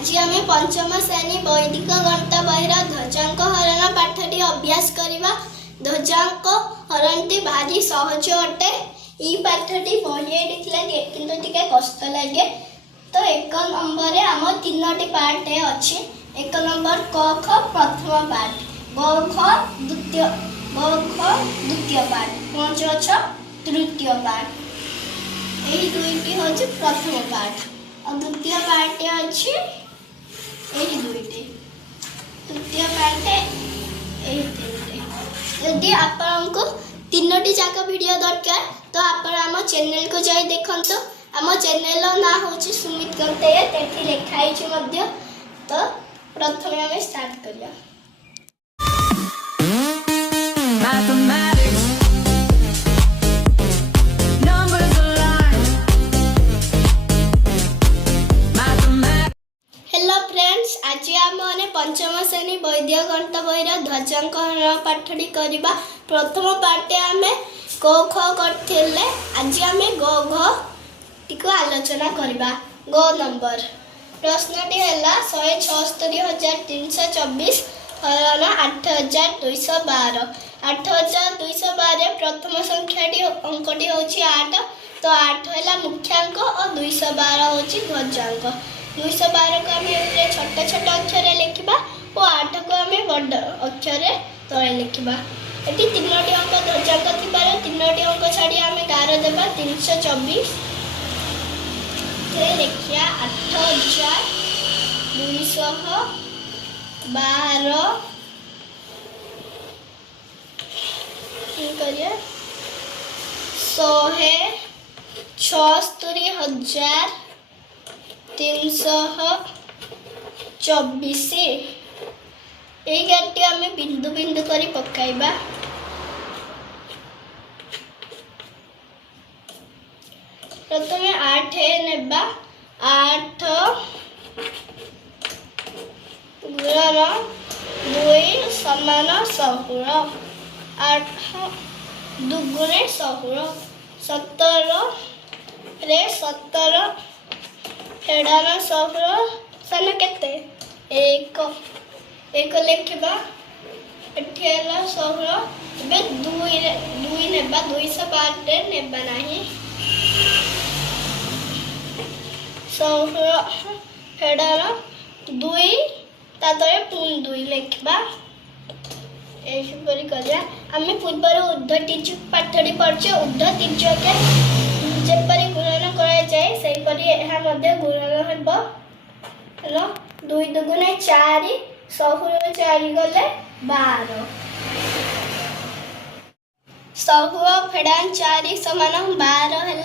आज आम पंचम श्रेणी वैदिक गणित बहिर ध्वजांक हरण पाठटी अभ्यास करवा। ध्वजांक हरणटी भारी सहज अटे। ये पाठटी बही कि कष्ट लगे। तो एक नंबर आम तीनो पार्ट अच्छी। एक नंबर क ख प्रथम पार्ट, ग ख द्वितीय पार्ट, पंच छ तृतीय पार्ट। यही दुईटी हूँ प्रथम पार्ट और द्वितीय पार्ट अच्छी यही दुईटी, तृतीय पार्ट यही तीन। यदि आपको तीनोटी जाक वीडियो दरकार तो आप आम चैनल को जाई देखंतु। आम चैनल ना हूँ सुमित गंते लिखाई। तो प्रथम आम स्टार्ट करिया। आज आम पंचम श्रेणी वैदिक गणित बहिर ध्वजांक हरण पाठटी करवा। प्रथम पार्ट आम क ख करथिले। आज आम ग घ टी आलोचना करवा। ग नंबर प्रश्नटी है 176,324 हरण 8,212। 8,212 प्रथम संख्याटी अंकटी हूँ 8। तो 8 है मुख्यांक और 212 हूँ ध्वजांक। 212 को आम छोट छोट अक्षर लिखा और 8 को आम बड़ अक्षर तले लिखा। ये तीनोटी अंक ध्वजांक थी। तीनोटी अंक छाड़ी आम गार देवा 324 लिखिया 8,000 यही गाटी आम बिंदु बिंदु कर पकाइबा। प्रथम 8 नेबा 8 गुणन 2 समान 16। 8 दुगुणे 16। 17 रे 17 फेडान 16 सन केते 1 लिखा। एठी है 16 ए 2 नेबा 212 नेबा नहीं। 16 फेडान 2 तादरे पुणी 2 लिखा। यहीपरी करिया। आम पूर्वर ऊर्ध्व तिर्यक पाठटी पढ़े। ऊर्ध्व तिर्यक जेपरी गुणन कराए सेपरी यह गुणन हेलो 2 दुगुणे 4 16 4 गले 12। 16 फेडान 4 समान 12 है।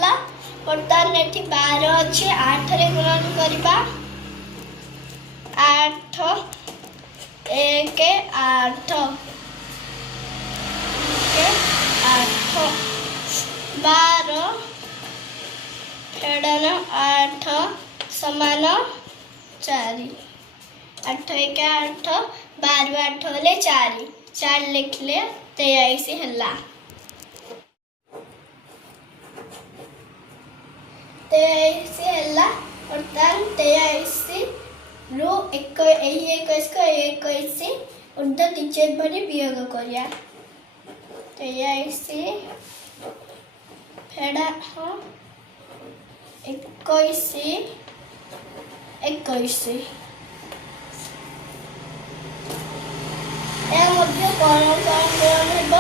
बर्तमान ये 12 अच्छे 8 रे गुणन करवा। 8 1 8 8 12 फेडान 8 समान 4। 8 1 8 12 8 हेले 4 लिखले 23 है। 23 है। बर्तमान 23 रु 21 को 21 ऊर्ध्व तिर्यक भरी वियोग करिया। 23 फेड़ा 21 21 यह कौन गुणन 2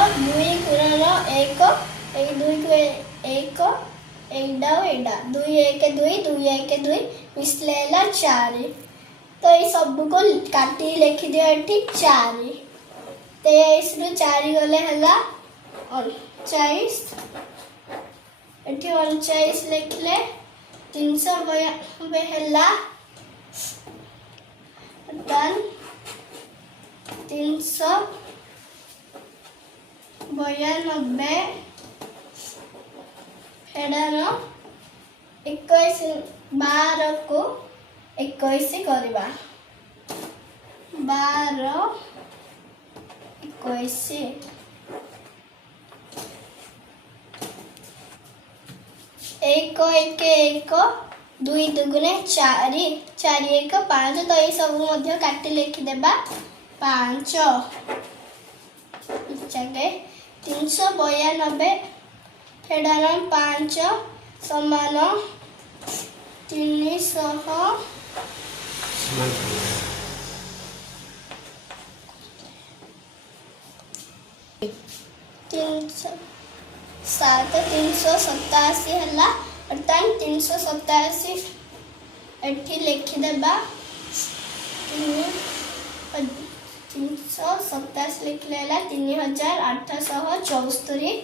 गुणन 1 2 को 1 एडा 2 1 2 2 1 2 मिसले 4। तो ये सब को काटी लिखि दियो एठी 4। 23 रु 4 गले हला 49। एठी 49 लिखले 392 हला। 392 फेडान 21 12 को 21 करवा। 12 21 एक एक एक 2 दुगुणे 4 4 1 5 तो ये सब मध्य काटी लिखिदेबा 5 जगह 392 फेडान 5 समान 300 387 है अर्थात 387 एठी लिखिदेबा 387 लिखले 3874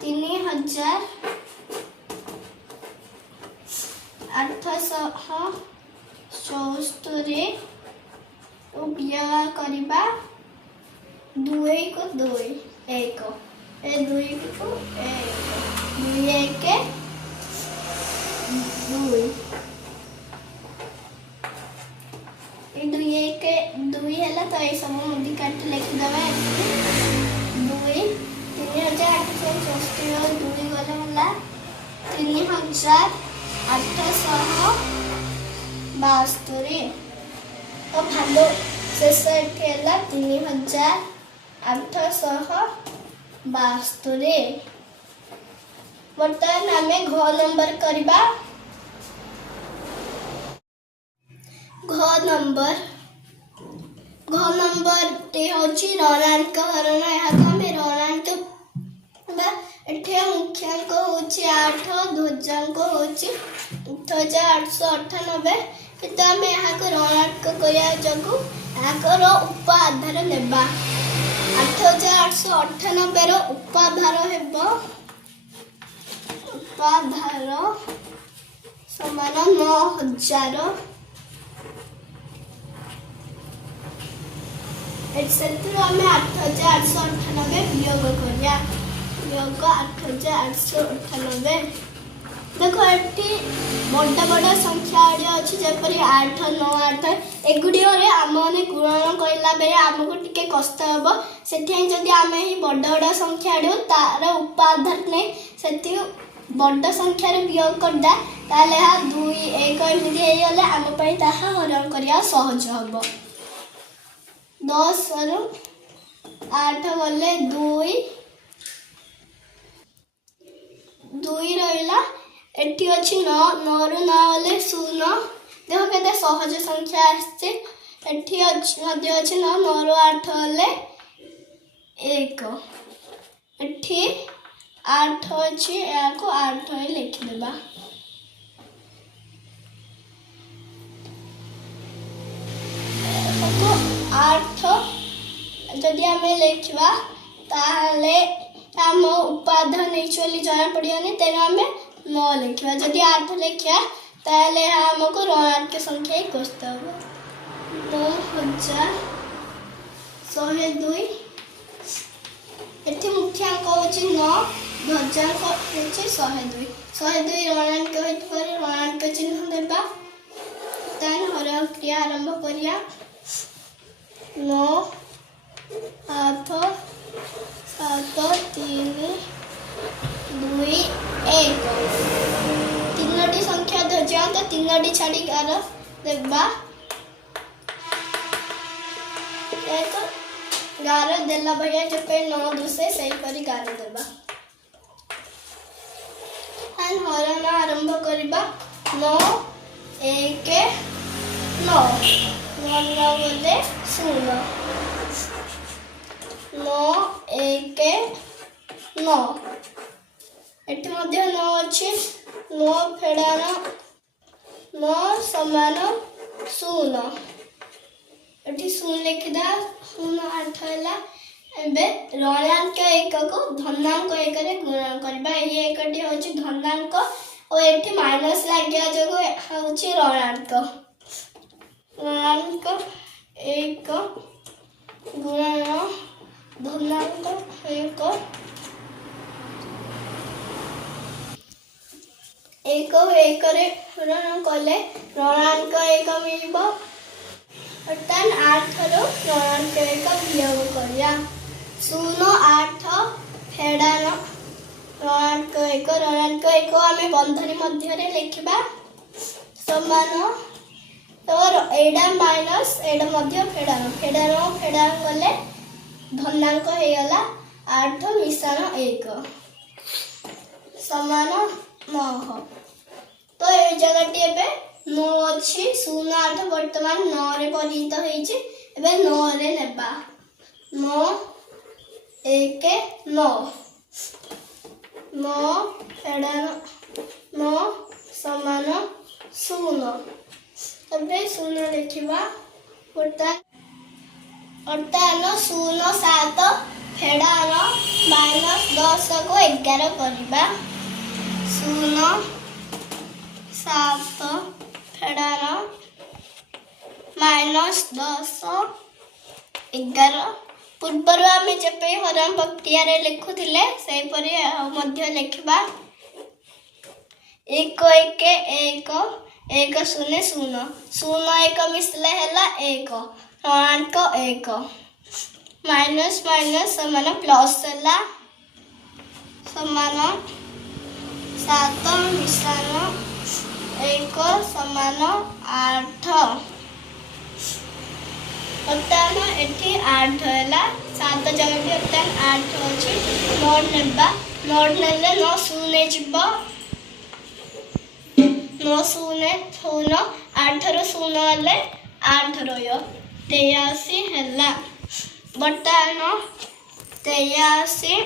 3874 करवा 2 को 2 1 ए 2 को 1 2 1 2 ये 2 1 2 है तो ये सब मुझे काट लिखिदेवा 2 3874 2 गले है 3872 तो भालो शेष है 3872 बर्तमान आम घ नंबर करवा घ नंबर टे होची ऋणांक हरण यहाँ आम ऋणांक मुख्यांक होची 8 ध्वजांक होची 8898 किंतु आम यहाँ ऋणांक करिया जगु याकर उपाधार नेबा 8898 रो उपाधार हेबो उपाधार समान 9000 एटसेट्रा आम 8898 वियोग करिया वियोग 8898 देखो एटी बड़ा बड़ा संख्या अच्छी जपरी 8 9 8 एगुड़िया आम मैंने गुणन करला बेले आमको टिके कष्ट हम से जदि आम ही बड़ बड़ संख्या तार उपाधार नहीं से बड़ संख्यार वियोग करदा ताले 2 1 एमती होगले आम हरण करिया सहज हम 10 रु 8 गले 2 रहा एटी अच्छी 9 9 रु 9 गले 0 देख के सहज संख्या आसचे एटी अच्छी 9 9 रु 8 गले 1 एटी 8 अच्छी या 8 लिखिदेबा 8 जदि आम लिखा ताले आम उपाधान नहीं चली जना पड़ानी तेना आम 9 लिखा जदि 8 लिखा ताले आमको ऋणात्मक संख्या ही कष्ट हम 9102 एटी मुख्यांक होची 9 ध्वजांक होची 102 ऋणात्मक ऋणात्मक चिन्ह देबा तान हरण क्रिया आरंभ करिया 9 8 7 3 2 1 तीनोटी संख्या ध्वजा तो तीनोटी छाड़ी गार देबा गार देला भैया जब 9 दूसरे सही परी गार देबा हरण आरंभ करबा 9 1 9 9 गले 0 9 1 9 एटी मध्य 9 अच्छी 9 फेडान 9 समान 0 एटी 0 लिखिदा 0 8 है ऋणांक 1 को धनांक 1 रे गुणन करबा ये एकटी होची धनांक और एटी माइनस लाग्या जगो होची ऋणांक 1 गुणन धनांक 1 1 रे ऋण कले ऋणांक 1 मिल अर्थात 8 रो ऋणांक 1 वियोग करिया 0 8 फेडान ऋणांक 1 आम बंधनी मध्य लिखा समान तो एडा माइनस एडा मध्य फेडान फेडान फेडान गले धनांक हो गला 8 मिशान 1 समान 9। तो ये जगह एबे 9 अच्छी 0 8 वर्तमान 9 रे परिणत होइछि एबे 9 रे नेबा 9 1 9 9 फेडान 9 समान 0 तबे 0 लिखिबा अर्थान 0 7 फेडान -10 को 11 करबा 0 7 फेडान -10 11 पूर्वर आम जब हरण प्रक्रिय लिखुले से लिखा 1 1 1 1 0 0 0 1 मिसले है 1 ऋणांक 1 माइनस माइनस समान प्लस है समान 7 मिशान 1 समान 8 बर्तमान एठी 8 है 7 जगह बर्तमान 8 अच्छी नोट नेबा नोट नेले 9 शून्य जीव 9 शून्य 0 8 रो 0 हेले 8 रहियो 83 हैला बर्तमान 83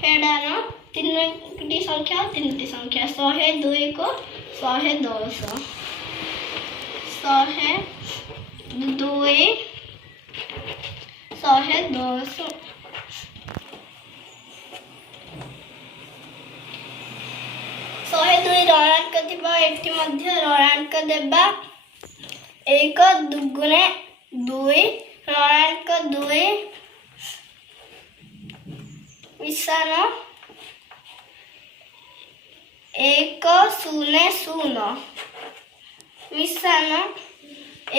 फेडान 3टी संख्या 3टी संख्या 102 को 110 102 110 102 ऋणांक थिबा एठी मध्य ऋणांक देबा 1 दुगुणे 2 ऋणांक 2 मिशान 1 0 0 मिशान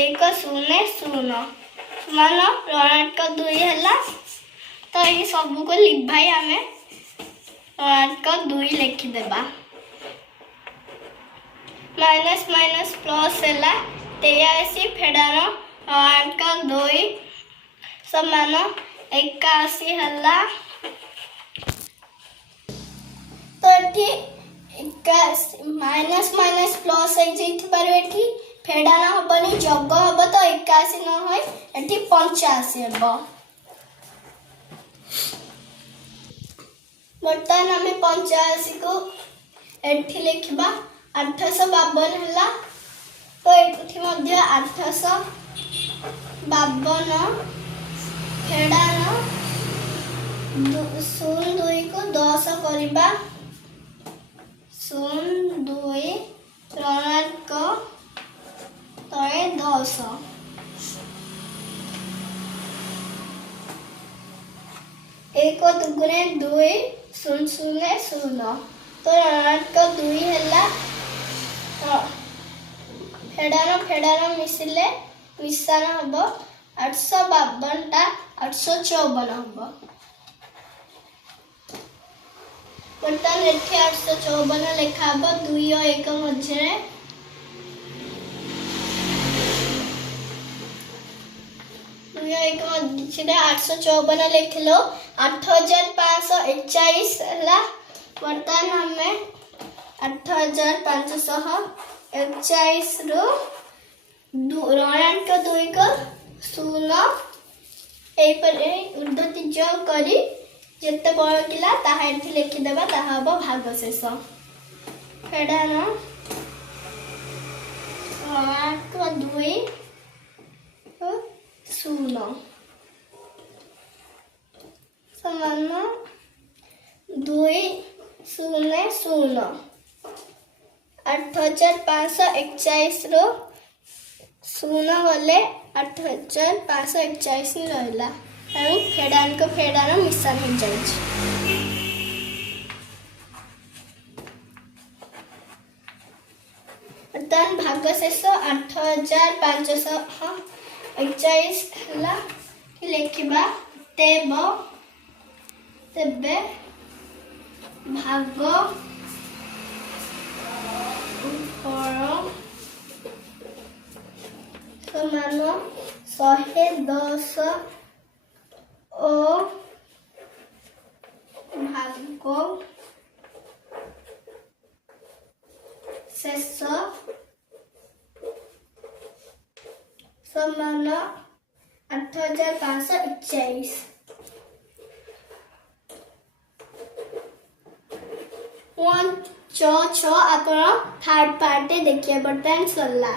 1 0 0 मान ऋणांक 2 है तो ये सब को लिभाई आम ऋणांक 2 लिखिदेबा माइनस माइनस प्लस है 83 फेडान ऋणांक 2 समान 81 है तो माइनस माइनस प्लस हो फेडान हेनी जग हम तो 81 न हो 85 हम बर्तमान आम 85 को एठी लिखा 852 है तो ये 852 फेडान 02 को 10 करबा 02 ऋणांक 10 1 दुगुणे 2 0 0 0 तो ऋणांक 2 है फेडान फेडान मिसिले मिशान हम 852 टा 854 हम बर्तमान एठी 854 लिखा हम 2 और 1 मध्य 854 लिख लो 8541 है बर्तमान हमें 8541 ऋणांक 2 को 0 ऊर्ध्वतिज करी जिते बड़किला ताहा एठी लिखिदेबा ताहा हम भागशेष फेडान ऋणांक 2 0 समान 2 0 0 8541 रो 0 गले 8541 रहा फेडान को फेडान मिशान हो जाए बर्तमान भाग शेष 8541 है लिखा तेबे भाग ସମାନ 110 ଓ ଭାଗ ଶେଷ ସମାନ 8541। 1 6 6 ଆପଣ ଥାର୍ଡ ପାର୍ଟ ଦେଖିବେ ବର୍ତ୍ତମାନ ସରିଲା।